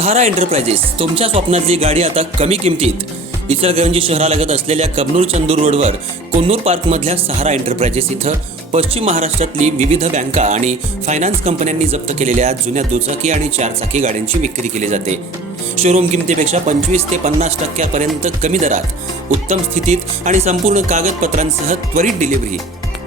सहारा enterprises तुमच्या स्वप्नातली गाडी आता कमी किमतीत. इचलकरंजी शहरालगत असलेल्या कबनूर चंदूर रोडवर कोन्नूर पार्कमधल्या सहारा एंटरप्राइजेस इथं पश्चिम महाराष्ट्रातली विविध बँका आणि फायनान्स कंपन्यांनी जप्त केलेल्या जुन्या दुचाकी आणि चारचाकी गाड्यांची विक्री केली जाते. शोरूम किमतीपेक्षा 25 ते 50% कमी दरात, उत्तम स्थितीत आणि संपूर्ण कागदपत्रांसह त्वरित डिलिव्हरी.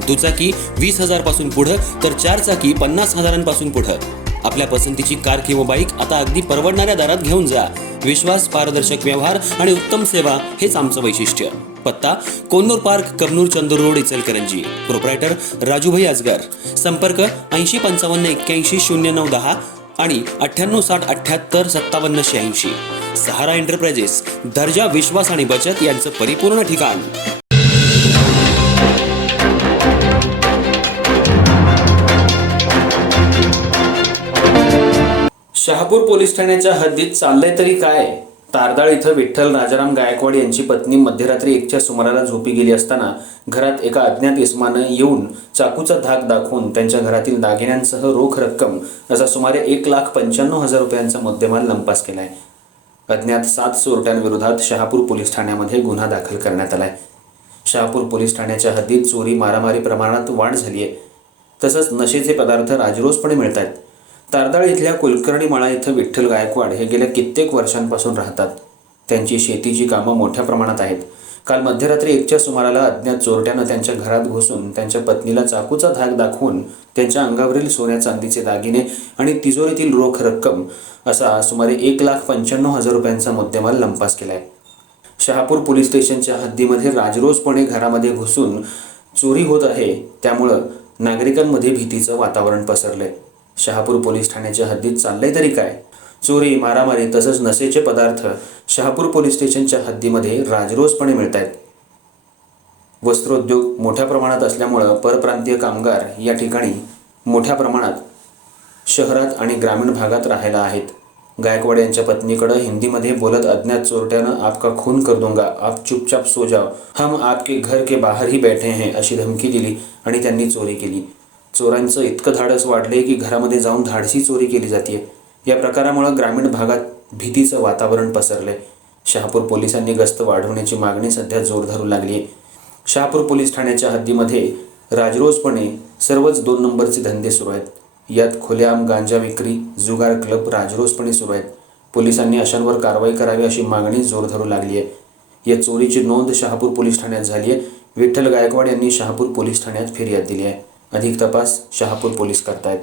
दुचाकी 20,000 पासून पुढे तर चारचाकी 50,000 पासून पुढे. आपल्या पसंतीची कार किंवा बाईक आता अगदी परवडणाऱ्या दरात घेऊन जा. विश्वास, पारदर्शक व्यवहार आणि उत्तम सेवा हेच आमचं वैशिष्ट्य. पत्ता Konnur park, Kabnur Chandur road, Ichalkaranji. Proprietor Rajubhai Ajgar. संपर्क 8055810910 आणि 9860785786. सहारा एंटरप्राइजेस, दर्जा, विश्वास आणि बचत यांचं परिपूर्ण ठिकाण. शहापूर पोलीस ठाण्याच्या हद्दीत चाललंय तरी काय? तारदाळ इथं विठ्ठल राजाराम गायकवाड यांची पत्नी मध्यरात्री 1च्या सुमाराला झोपी गेली असताना घरात एका अज्ञात इसमानं येऊन चाकूचा धाक दाखवून त्यांच्या घरातील दागिन्यांसह रोख रक्कम असा सुमारे 1,95,000 रुपयांचा मुद्देमाल लंपास केलाय. अज्ञात 7 चोरट्यांविरोधात शहापूर पोलीस ठाण्यामध्ये गुन्हा दाखल करण्यात आलाय. शहापूर पोलीस ठाण्याच्या हद्दीत चोरी, मारामारी प्रमाणात वाढ झाली आहे. तसंच नशेचे पदार्थ राजरोसपणे मिळत आहेत. तारदाळ इथल्या कुलकर्णी माळा इथं विठ्ठल गायकवाड हे गेल्या कित्येक वर्षांपासून राहतात. त्यांची शेतीची कामं मोठ्या प्रमाणात आहेत. काल मध्यरात्री 1च्या सुमाराला अज्ञात चोरट्यानं त्यांच्या घरात घुसून त्यांच्या पत्नीला चाकूचा धाक दाखवून त्यांच्या अंगावरील सोन्या चांदीचे दागिने आणि तिजोरीतील रोख रक्कम असा सुमारे 1,95,000 रुपयांचा मुद्देमाल लंपास केलाय. शहापूर पोलीस स्टेशनच्या हद्दीमध्ये राजरोसपणे घरामध्ये घुसून चोरी होत आहे, त्यामुळं नागरिकांमध्ये भीतीचं वातावरण पसरलंय. शहापूर पोलीस ठाण्याच्या हद्दीत चाललंय तरी काय? चोरी, मारामारी तसंच नशेचे पदार्थ शहापूर पोलीस स्टेशनच्या हद्दीमध्ये राजरोसपणे मिळत आहेत. वस्त्रोद्योग मोठ्या प्रमाणात असल्यामुळं परप्रांतीय कामगार या ठिकाणी मोठ्या प्रमाणात शहरात आणि ग्रामीण भागात राहायला आहेत. गायकवाड यांच्या पत्नीकडे हिंदीमध्ये बोलत अज्ञात चोरट्यानं आपका खून कर दूंगा, आप चुपचाप सो जाओ, हम आपके घर के बाहर ही बैठे हैं अशी धमकी दिली आणि त्यांनी चोरी केली. चोरांचं इतकं धाडस वाढले की घरामध्ये जाऊन धाडसी चोरी केली जाते. या प्रकारामुळे ग्रामीण भागात भीतीचं वातावरण पसरलंय. शहापूर पोलिसांनी गस्त वाढवण्याची मागणी सध्या जोर धरू लागली आहे. शहापूर पोलीस ठाण्याच्या हद्दीमध्ये राजरोसपणे सर्वच 2 नंबरचे धंदे सुरू आहेत. यात खुलेआम गांजा विक्री, जुगार क्लब राजरोसपणे सुरू आहेत. पोलिसांनी अशांवर कारवाई करावी अशी मागणी जोर धरू लागली आहे. या चोरीची नोंद शहापूर पोलीस ठाण्यात झाली आहे. विठ्ठल गायकवाड यांनी शहापूर पोलीस ठाण्यात फिर्याद दिली आहे. अधिक तपास शहापूर पोलीस करतायत.